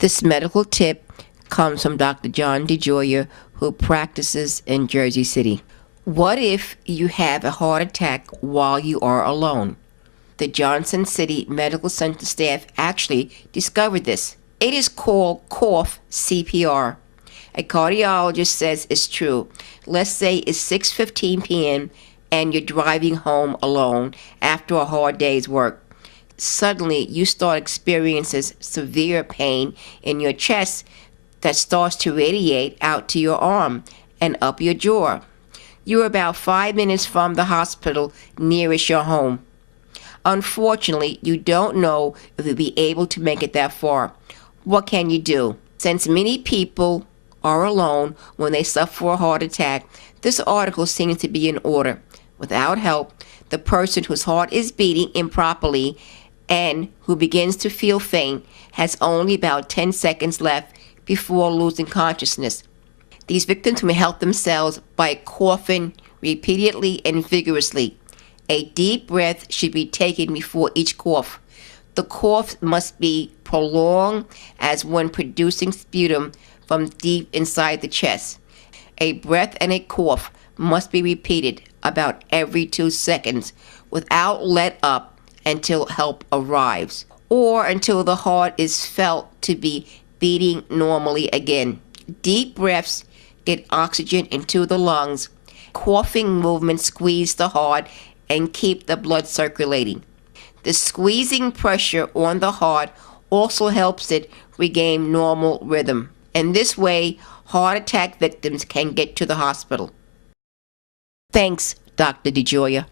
This medical tip comes from Dr. John DeGioia, who practices in Jersey City. What if you have a heart attack while you are alone? The Johnson City Medical Center staff actually discovered this. It is called cough CPR. A cardiologist says it's true. Let's say it's 6:15 p.m. and you're driving home alone after a hard day's work. Suddenly, you start experiencing severe pain in your chest that starts to radiate out to your arm and up your jaw. You're about 5 minutes from the hospital nearest your home. Unfortunately, you don't know if you'll be able to make it that far. What can you do? Since many people are alone when they suffer a heart attack, this article seems to be in order. Without help, the person whose heart is beating improperly and who begins to feel faint has only about 10 seconds left before losing consciousness. These victims may help themselves by coughing repeatedly and vigorously. A deep breath should be taken before each cough. The cough must be prolonged as when producing sputum from deep inside the chest. A breath and a cough must be repeated about every 2 seconds without let up until help arrives or until the heart is felt to be beating normally again. Deep breaths get oxygen into the lungs. Coughing movements squeeze the heart and keep the blood circulating. The squeezing pressure on the heart also helps it regain normal rhythm. And this way, heart attack victims can get to the hospital. Thanks, Dr. DeGioia.